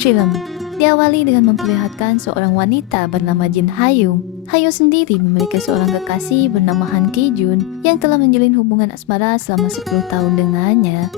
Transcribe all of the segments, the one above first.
Film diawali dengan memperlihatkan seorang wanita bernama Jin Hayung. Hayung sendiri memiliki seorang kekasih bernama Han Ki-jun yang telah menjalin hubungan asmara selama 10 tahun dengannya.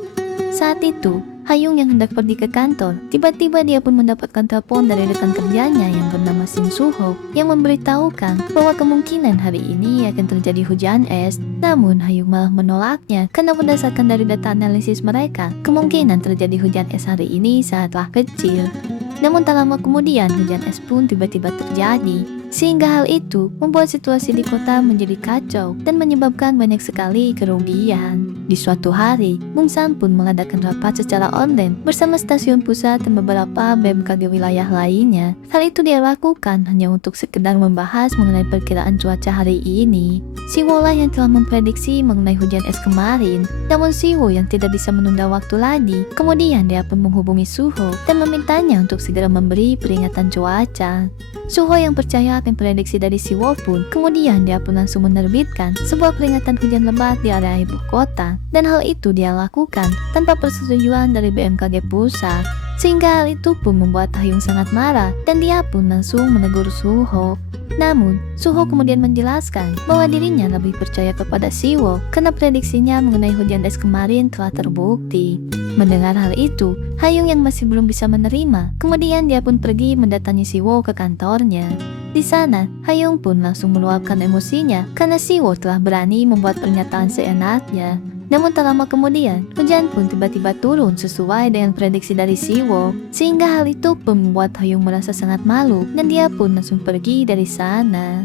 Saat itu, Hayung yang hendak pergi ke kantor, tiba-tiba dia pun mendapatkan telepon dari rekan kerjanya yang bernama Shin Soo-ho yang memberitahukan bahwa kemungkinan hari ini akan terjadi hujan es. Namun Hayung malah menolaknya karena berdasarkan dari data analisis mereka, kemungkinan terjadi hujan es hari ini sangatlah kecil. Namun tak lama kemudian hujan es pun tiba-tiba terjadi, sehingga hal itu membuat situasi di kota menjadi kacau dan menyebabkan banyak sekali kerugian. Di suatu hari, Bung San pun mengadakan rapat secara online bersama stasiun pusat dan beberapa BMKG wilayah lainnya. Hal itu dia lakukan hanya untuk sekedar membahas mengenai perkiraan cuaca hari ini. Siwo lah yang telah memprediksi mengenai hujan es kemarin. Namun Siwo yang tidak bisa menunda waktu lagi, kemudian dia pun menghubungi Suho dan memintanya untuk segera memberi peringatan cuaca. Suho yang percaya akan prediksi dari Siwo pun, kemudian dia pun langsung menerbitkan sebuah peringatan hujan lebat di area ibu kota. Dan hal itu dia lakukan tanpa persetujuan dari BMKG pusat. Sehingga hal itu pun membuat Hayung sangat marah dan dia pun langsung menegur Suho. Namun, Suho kemudian menjelaskan bahwa dirinya lebih percaya kepada Siwo karena prediksinya mengenai hujan es kemarin telah terbukti. Mendengar hal itu, Hayung yang masih belum bisa menerima, kemudian dia pun pergi mendatangi Siwo ke kantornya. Di sana, Hayung pun langsung meluapkan emosinya karena Siwo telah berani membuat pernyataan seenaknya. Namun tak lama kemudian, hujan pun tiba-tiba turun sesuai dengan prediksi dari Siwo, sehingga hal itu pun membuat Hayung merasa sangat malu dan dia pun langsung pergi dari sana.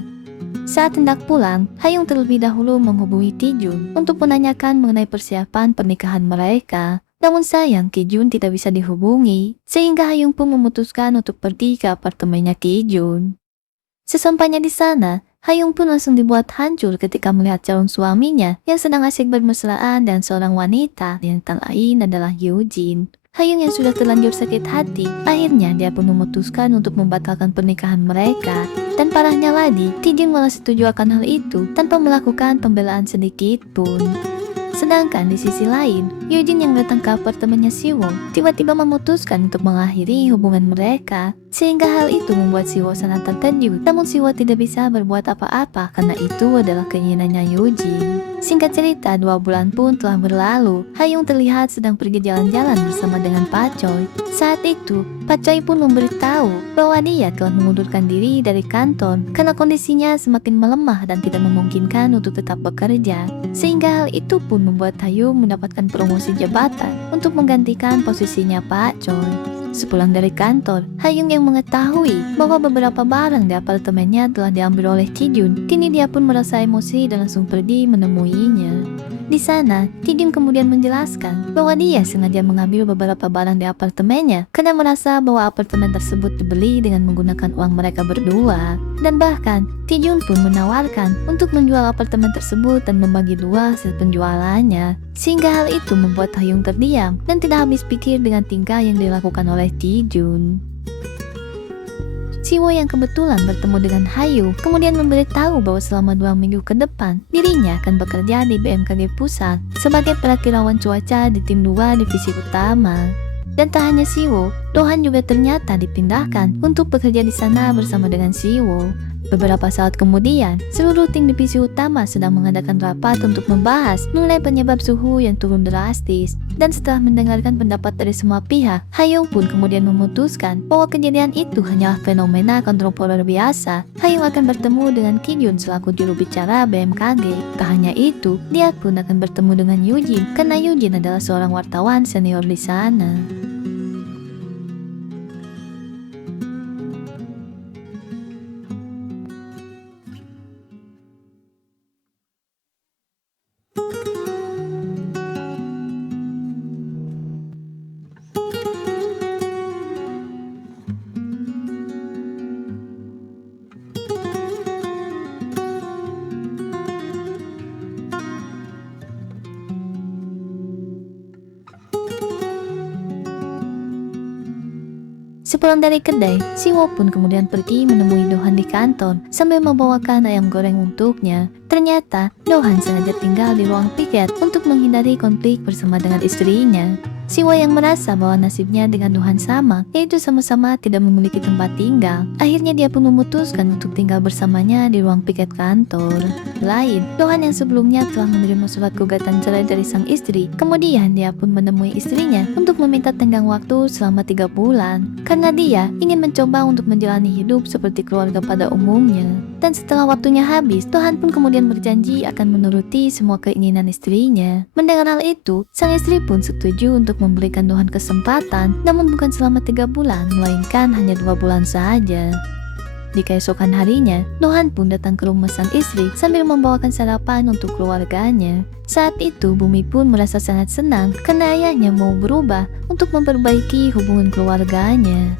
Saat hendak pulang, Hayung terlebih dahulu menghubungi Ki-jun untuk menanyakan mengenai persiapan pernikahan mereka. Namun sayang Ki-jun tidak bisa dihubungi, sehingga Hayung pun memutuskan untuk pergi ke apartemennya Ki-jun. Sesampainya di sana, Hayung pun langsung dibuat hancur ketika melihat calon suaminya yang sedang asik bermesraan dengan seorang wanita yang tak lain adalah Yoo-jin. Hayung yang sudah terlanjur sakit hati, akhirnya dia pun memutuskan untuk membatalkan pernikahan mereka. Dan parahnya lagi, Ki-jun malah setuju akan hal itu tanpa melakukan pembelaan sedikit pun. Sedangkan di sisi lain, Yoo-jin yang datang ke apartemennya Siwo tiba-tiba memutuskan untuk mengakhiri hubungan mereka. Sehingga hal itu membuat Siwo sangat terkejut. Namun Siwo tidak bisa berbuat apa-apa karena itu adalah keinginannya Yoo-jin. Singkat cerita, 2 bulan pun telah berlalu. Hayung terlihat sedang pergi jalan-jalan bersama dengan Pak Choi. Saat itu, Pak Choi pun memberitahu bahwa dia telah mengundurkan diri dari kantor karena kondisinya semakin melemah dan tidak memungkinkan untuk tetap bekerja. Sehingga hal itu pun membuat Hayung mendapatkan promosi jabatan untuk menggantikan posisinya Pak Choi. Sepulang dari kantor, Hayung yang mengetahui bahwa beberapa barang di apartemennya telah diambil oleh Ki-jun, kini dia pun merasa emosi dan langsung pergi menemuinya. Di sana, Ki-jun kemudian menjelaskan bahwa dia sengaja mengambil beberapa barang di apartemennya karena merasa bahwa apartemen tersebut dibeli dengan menggunakan uang mereka berdua. Dan bahkan, Ki-jun pun menawarkan untuk menjual apartemen tersebut dan membagi 2 hasil penjualannya. Sehingga hal itu membuat Hayung terdiam dan tidak habis pikir dengan tingkah yang dilakukan oleh Ki-jun. Siwo yang kebetulan bertemu dengan Hayung kemudian memberitahu bahwa selama 2 minggu ke depan dirinya akan bekerja di BMKG pusat sebagai perakirawan cuaca di tim 2 divisi utama. Dan tak hanya Siwo, Dohan juga ternyata dipindahkan untuk bekerja di sana bersama dengan Siwo. Beberapa saat kemudian, seluruh tim divisi utama sedang mengadakan rapat untuk membahas mengenai penyebab suhu yang turun drastis. Dan setelah mendengarkan pendapat dari semua pihak, Hayung pun kemudian memutuskan bahwa kejadian itu hanyalah fenomena kontrol biasa. Hayung akan bertemu dengan Ki-jun selaku juru bicara BMKG. Tak hanya itu, dia pun akan bertemu dengan Yoo-jin karena Yoo-jin adalah seorang wartawan senior di sana. Sepulang dari kedai, Siwo pun kemudian pergi menemui Dohan di kantor sambil membawakan ayam goreng untuknya. Ternyata, Dohan sengaja tinggal di ruang piket untuk menghindari konflik bersama dengan istrinya. Siwa yang merasa bahwa nasibnya dengan Dohan sama, yaitu sama-sama tidak memiliki tempat tinggal. Akhirnya dia pun memutuskan untuk tinggal bersamanya di ruang piket kantor. Lain, Dohan yang sebelumnya telah menerima surat gugatan cerai dari sang istri, kemudian dia pun menemui istrinya untuk meminta tenggang waktu selama 3 bulan. Karena dia ingin mencoba untuk menjalani hidup seperti keluarga pada umumnya. Dan setelah waktunya habis, Dohan pun kemudian berjanji akan menuruti semua keinginan istrinya. Mendengar hal itu, sang istri pun setuju untuk memberikan Dohan kesempatan, namun bukan selama 3 bulan, melainkan hanya 2 bulan saja. Di keesokan harinya, Dohan pun datang ke rumah sang istri sambil membawakan sarapan untuk keluarganya. Saat itu, Bumi pun merasa sangat senang karena ayahnya mau berubah untuk memperbaiki hubungan keluarganya.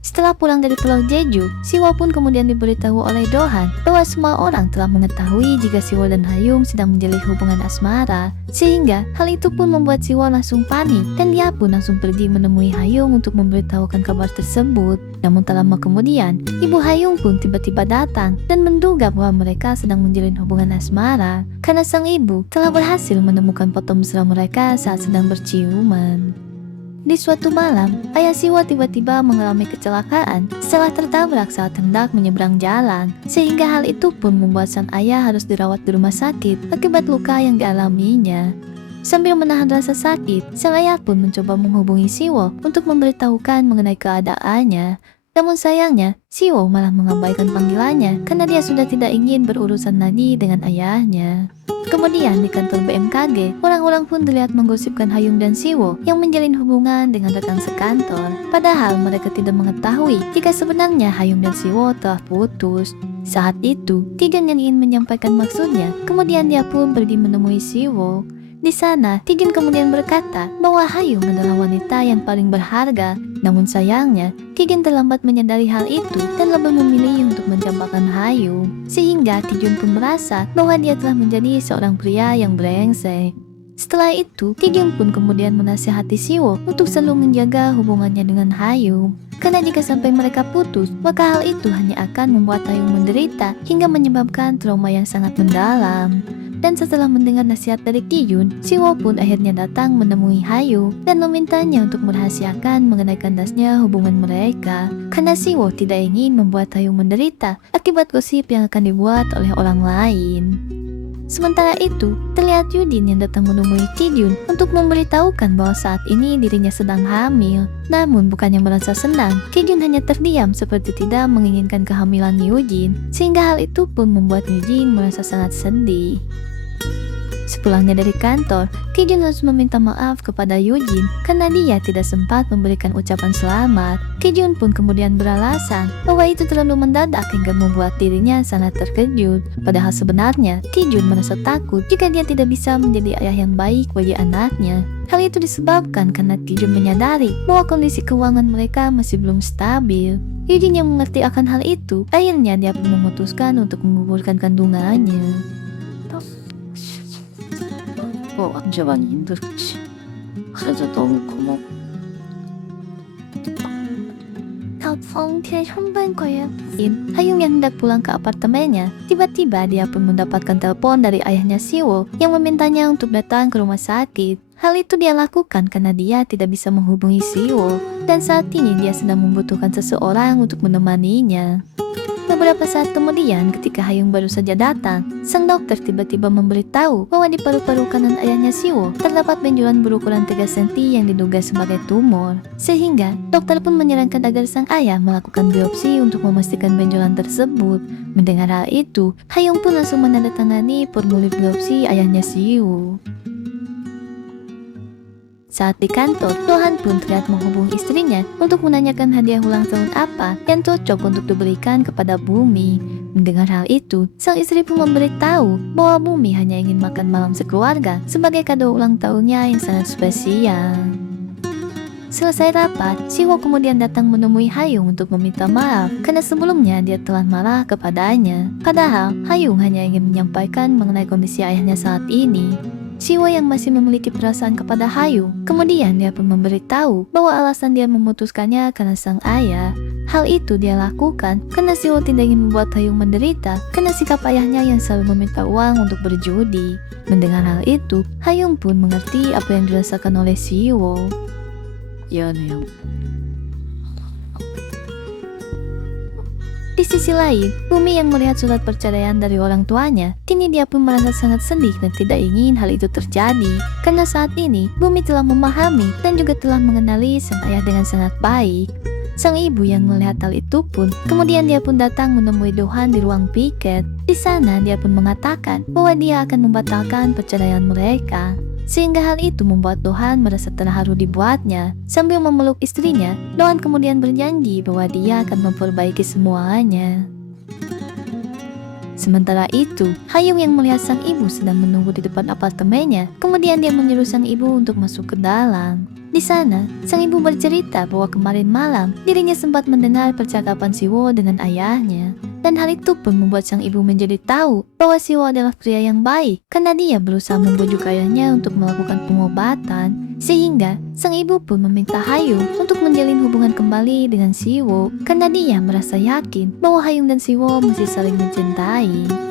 Setelah pulang dari Pulau Jeju, Siwa pun kemudian diberitahu oleh Dohan bahwa semua orang telah mengetahui jika Siwa dan Hayung sedang menjalin hubungan asmara, sehingga hal itu pun membuat Siwa langsung panik dan dia pun langsung pergi menemui Hayung untuk memberitahukan kabar tersebut. Namun tak lama kemudian, ibu Hayung pun tiba-tiba datang dan menduga bahwa mereka sedang menjalin hubungan asmara karena sang ibu telah berhasil menemukan foto mesra mereka saat sedang berciuman. Di suatu malam, ayah Siwa tiba-tiba mengalami kecelakaan setelah tertabrak saat hendak menyeberang jalan, sehingga hal itu pun membuat sang ayah harus dirawat di rumah sakit akibat luka yang dialaminya. Sambil menahan rasa sakit, sang ayah pun mencoba menghubungi Siwo untuk memberitahukan mengenai keadaannya. Namun sayangnya, Siwo malah mengabaikan panggilannya karena dia sudah tidak ingin berurusan lagi dengan ayahnya. Kemudian di kantor BMKG, orang-orang pun terlihat menggosipkan Hayung dan Siwo yang menjalin hubungan dengan rekan sekantor. Padahal mereka tidak mengetahui jika sebenarnya Hayung dan Siwo telah putus. Saat itu, Tijun yang ingin menyampaikan maksudnya, kemudian dia pun pergi menemui Siwo. Di sana, Tijun kemudian berkata bahwa Hayung adalah wanita yang paling berharga. Namun sayangnya, Tijun terlambat menyadari hal itu dan lebih memilih untuk mencampakkan Hayung. Sehingga Tijun pun merasa bahwa dia telah menjadi seorang pria yang brengsek. Setelah itu, Tijun pun kemudian menasihati Siwo untuk selalu menjaga hubungannya dengan Hayung. Karena jika sampai mereka putus, maka hal itu hanya akan membuat Hayung menderita hingga menyebabkan trauma yang sangat mendalam. Dan setelah mendengar nasihat dari Tijun, Siwo pun akhirnya datang menemui Hayung dan memintanya untuk merahasiakan mengenai kandasnya hubungan mereka. Karena Siwo tidak ingin membuat Hayung menderita akibat gosip yang akan dibuat oleh orang lain. Sementara itu, terlihat Yudin yang datang menemui Tijun untuk memberitahukan bahwa saat ini dirinya sedang hamil. Namun bukannya merasa senang, Tijun hanya terdiam seperti tidak menginginkan kehamilan Yudin, sehingga hal itu pun membuat Yudin merasa sangat sedih. Sepulangnya dari kantor, Tijun harus meminta maaf kepada Yujin karena dia tidak sempat memberikan ucapan selamat. Tijun pun kemudian beralasan bahwa itu terlalu mendadak hingga membuat dirinya sangat terkejut. Padahal sebenarnya, Tijun merasa takut jika dia tidak bisa menjadi ayah yang baik bagi anaknya. Hal itu disebabkan karena Tijun menyadari bahwa kondisi keuangan mereka masih belum stabil. Yujin yang mengerti akan hal itu, akhirnya dia pun memutuskan untuk menggugurkan kandungannya. 언제 많이 힘들었지. 그래도 너무 고마워. Hayung yang hendak pulang ke apartemennya, tiba-tiba dia pun mendapatkan telepon dari ayahnya Siwo yang memintanya untuk datang ke rumah sakit. Hal itu dia lakukan karena dia tidak bisa menghubungi Siwo dan saat ini dia sedang membutuhkan seseorang untuk menemaninya. Beberapa saat kemudian, ketika Hayung baru saja datang, sang dokter tiba-tiba memberitahu bahwa di paru-paru kanan ayahnya Siwo terdapat benjolan berukuran 3 cm yang diduga sebagai tumor. Sehingga, dokter pun menyarankan agar sang ayah melakukan biopsi untuk memastikan benjolan tersebut. Mendengar hal itu, Hayung pun langsung menandatangani formulir biopsi ayahnya Siwo. Saat di kantor, Dohan pun terlihat menghubungi istrinya untuk menanyakan hadiah ulang tahun apa yang cocok untuk diberikan kepada Bumi. Mendengar hal itu, sang istri pun memberitahu bahwa Bumi hanya ingin makan malam sekeluarga sebagai kado ulang tahunnya yang sangat spesial. Selesai rapat, Siwo kemudian datang menemui Hayung untuk meminta maaf karena sebelumnya dia telah marah kepadanya. Padahal, Hayung hanya ingin menyampaikan mengenai kondisi ayahnya saat ini. Siwo yang masih memiliki perasaan kepada Hayung, kemudian dia pun memberitahu bahwa alasan dia memutuskannya karena sang ayah. Hal itu dia lakukan karena Siwo tidak ingin membuat Hayung menderita karena sikap ayahnya yang selalu meminta uang untuk berjudi. Mendengar hal itu, Hayung pun mengerti apa yang dirasakan oleh Siwo. 미안해요. Di sisi lain, Bumi yang melihat surat perceraian dari orang tuanya, kini dia pun merasa sangat sedih dan tidak ingin hal itu terjadi. Karena saat ini, Bumi telah memahami dan juga telah mengenali sang ayah dengan sangat baik. Sang ibu yang melihat hal itu pun, kemudian dia pun datang menemui Dohan di ruang piket. Di sana dia pun mengatakan bahwa dia akan membatalkan perceraian mereka. Sehingga hal itu membuat Dohan merasa terharu dibuatnya. Sambil memeluk istrinya, Dohan kemudian berjanji bahwa dia akan memperbaiki semuanya. Sementara itu, Hayung yang melihat sang ibu sedang menunggu di depan apartemennya, kemudian dia menyuruh sang ibu untuk masuk ke dalam. Di sana, sang ibu bercerita bahwa kemarin malam dirinya sempat mendengar percakapan Siwo dengan ayahnya. Dan hal itu pun membuat sang ibu menjadi tahu bahwa Siwo adalah pria yang baik karena dia berusaha membujuk ayahnya untuk melakukan pengobatan. Sehingga sang ibu pun meminta Hayung untuk menjalin hubungan kembali dengan Siwo karena dia merasa yakin bahwa Hayung dan Siwo masih saling mencintai.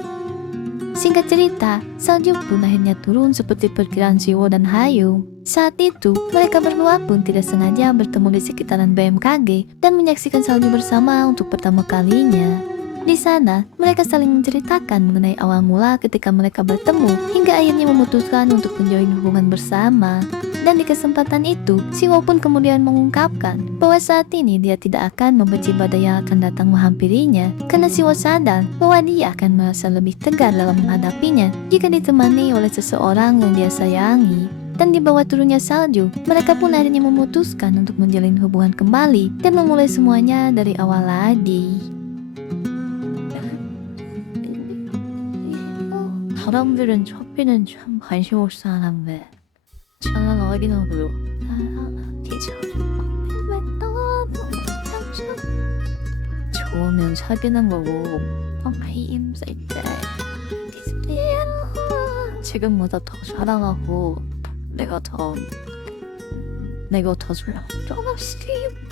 Singkat cerita, salju pun akhirnya turun seperti perkiraan Siwo dan Hayung. Saat itu, mereka berdua pun tidak sengaja bertemu di sekitaran BMKG dan menyaksikan salju bersama untuk pertama kalinya. Di sana, mereka saling menceritakan mengenai awal mula ketika mereka bertemu hingga akhirnya memutuskan untuk menjalin hubungan bersama. Dan di kesempatan itu, Siwo pun kemudian mengungkapkan bahwa saat ini dia tidak akan membenci badai yang akan datang menghampirinya karena Siwo sadar bahwa dia akan merasa lebih tegar dalam menghadapinya jika ditemani oleh seseorang yang dia sayangi. Dan di bawah turunnya salju, mereka pun akhirnya memutuskan untuk menjalin hubungan kembali dan memulai semuanya dari awal lagi. 사람들은 첫비는 참 관심 없어 하는데 저는 어린어로 좋으면 사귀는 거고 힘쓸 때 지금보다 더 사랑하고 내가 더 조금씩